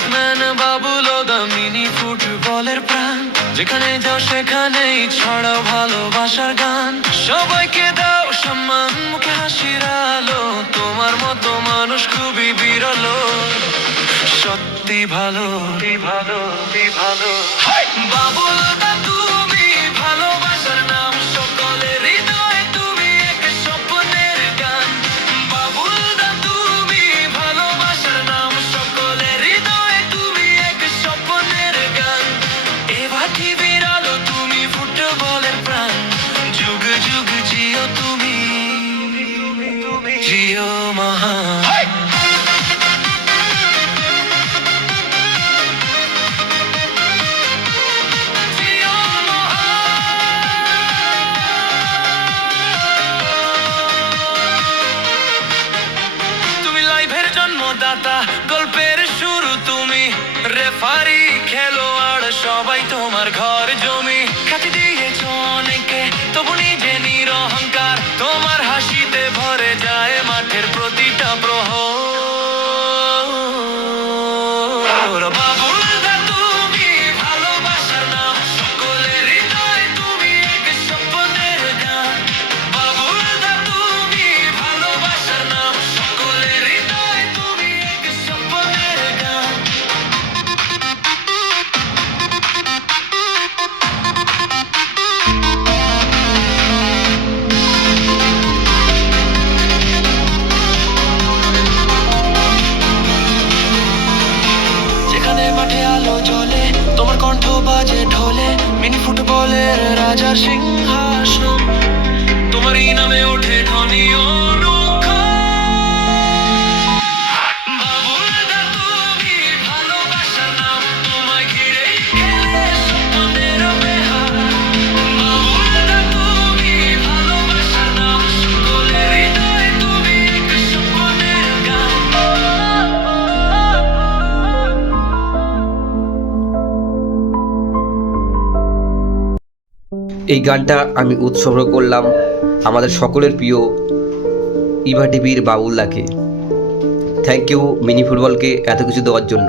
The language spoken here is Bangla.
ব্রেকম্যান বাবুল দা মিনি ফুটবলের প্রাণ, যেখানে যাও সেখানেই ছড়াও ভালোবাসার গান। সবাইকে দাও সম্মান, মুখে হাসির আলো, তোমার মতো মানুষ খুবই বিরল। সত্যি ভালো ভালো ভালো বাবুল দা, তুমি ভালোবাসার নাম, সকলের হৃদয়ে তুমি এক স্বপ্নের গান। বাবুল দা, তুমি ভালোবাসার নাম, সকলের হৃদয়ে তুমি এক স্বপ্নের গান। এবার টিভির আলো, তুমি ফুটবলের প্রাণ, যুগ যুগ জিও তুমি, জিও মহান। জন্মদাতা, গল্পের শুরু তুমি, রেফারি খেলোয়াড় সবাই তোমার ঘর জমি। খ্যাতি দিয়েছ অনেকে, তবু নিজে নিরহংকার, তোমার হাসিতে ভরে যায় মাঠের প্রতিটা প্রহর। বাবুল দা, তুমি ভালোবাসার নাম, সকলের হৃদয়ে তুমি এক স্বপ্নের গান। বাবুল দা, তুমি ভালোবাসার নাম, সকলের হৃদয়ে তুমি এক স্বপ্নের গান। যেখানে মাঠে আলো জ্বলে, তোমার কণ্ঠ বাজে ঢোলে, মিনি ফুটবলের রাজার সিংহাসন, তোমারই নামে ওঠে ধ্বনি অনুক্ষণ। বাবুল দা, তুমি ভালোবাসার নাম, তোমায় ঘিরেই খেলে স্বপ্নের বেহার। বাবুল দা, তুমি ভালোবাসার নাম, সকলের হৃদয়ে তুমি এক স্বপ্নের গান। এই গানটা আমি উৎসর্গ করলাম আমাদের সকলের প্রিয় ইভা টিভির বাবুলদাকে। থ্যাংক ইউ মিনি ফুটবলকে এত কিছু দেওয়ার জন্য।